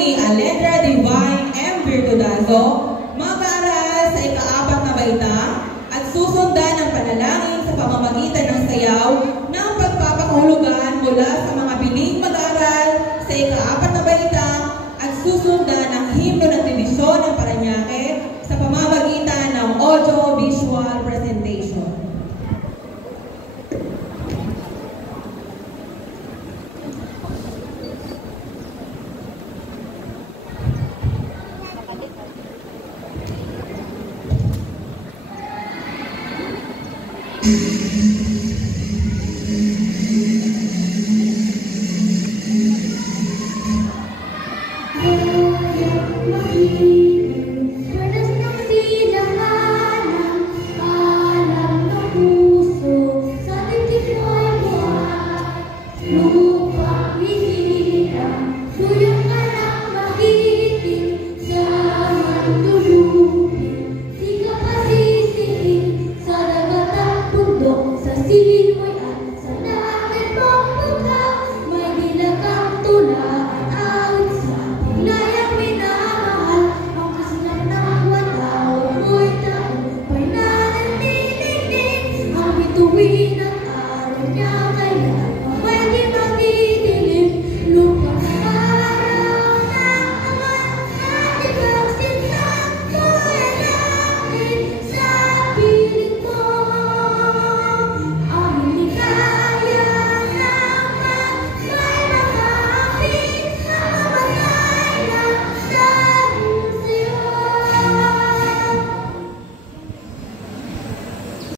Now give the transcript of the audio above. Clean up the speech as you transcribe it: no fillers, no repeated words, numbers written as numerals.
ni Alendra Divine M. Virtudazo, mag-aaral sa ika-4 na baita at susundan ang panalangin sa pamamagitan ng sayaw ng pagpapakahulugan mula sa mga piling mag-aaral sa ika-4 na baita at susundan ang himno ng Dibisyon ng Parañaque sa pamamagitan ng audio-visual presentation. Thank you.